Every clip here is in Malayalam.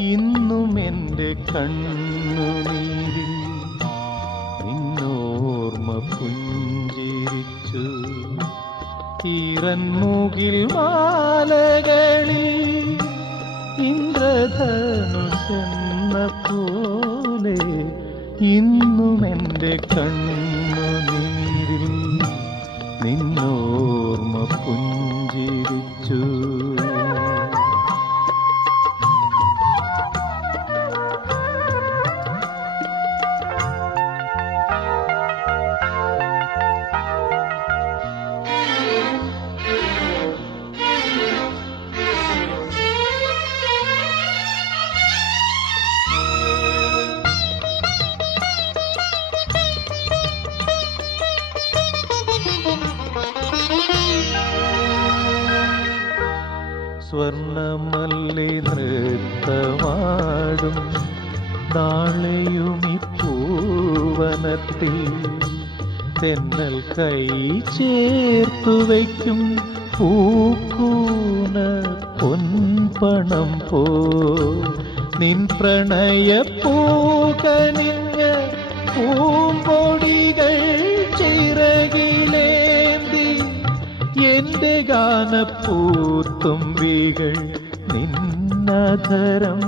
ഇന്നും എന്റെ കണ്ണുനീരിൽ നിന്നോർമ്മ പുഞ്ചിരിച്ചു. ഈറൻമുകിൽ മാലകളിൽ ഇന്ദ്രധനുഷെന്ന പോലെ ഇന്നും എന്റെ കണ്ണുനീരിൽ നിന്നോർമ്മ പുഞ്ചിരിച്ചു. സ്വർണമല്ലി നൃത്തമാടും. നാളെയും പൂവനത്തിൽ തെന്നൽ കൈ ചേർത്തു വയ്ക്കും. പൂക്കൂന പൊൻപണം പോ. നിൻ പ്രണയ പൂകനിഞ്ഞ പൂമ്പൊടികൾ ചിറകിലേന്തി എന്റെ ഗാനപ്പൂത്തുമ്പികൾ നിന്നധരം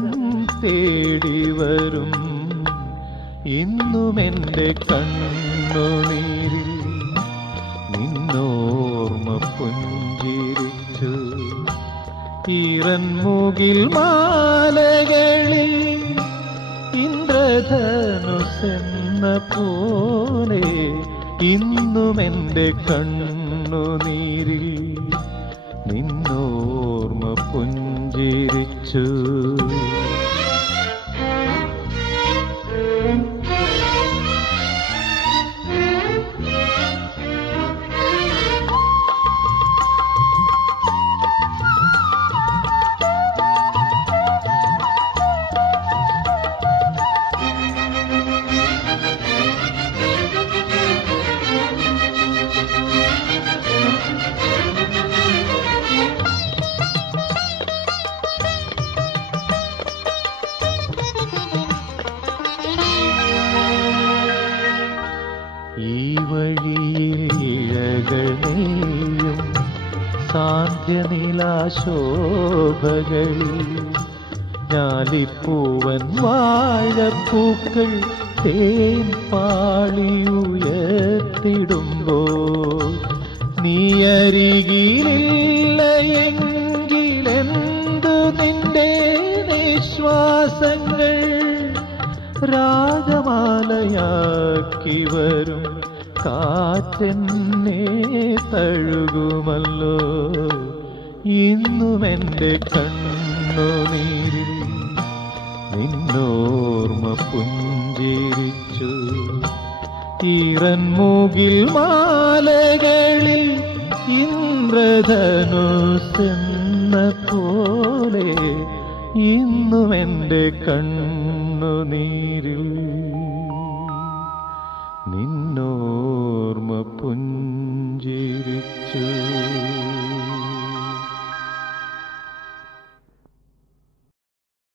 തേടി വരും. ഇന്നും എന്റെ കണ്ണുനീരിൽ നിന്നോർമ്മ പുഞ്ചിരിച്ചു. ഈറൻമുകിൽ മാലകളിൽ ഇന്ദ്രധനുസെന്ന പോലെ ഇന്നും എന്റെ കണ്ണുനീരിൽ നിന്നോർമ്മ പുഞ്ചിരിച്ചു. ഇഴകൾ നെയ്യും സാന്ധ്യനിലാശോഭകളിൽ ഞാലിപ്പൂവൻ വാഴപ്പൂക്കൾ തേൻ പാളിയുയർത്തിടുമ്പോൾ. നീ അരികിലില്ല എങ്കിലെന്തു നിന്റെ നിശ്വാസങ്ങൾ? രാഗമാലയാക്കി വരും കാറ്റെന്നെ തഴുകുമല്ലോ. ഇന്നും എന്റെ കണ്ണു കണ്ണുനീരിൽ നിന്നോർമ്മ പുഞ്ചിരിച്ചു. തീരൻമൂകിൽ മാലകളിൽ ഇന്ദ്രധനുസെന്ന പോലെ ഇന്നും എന്റെ കണ്ണുനീരിൽ നിന്നോ പുഞ്ചിരിച്ചു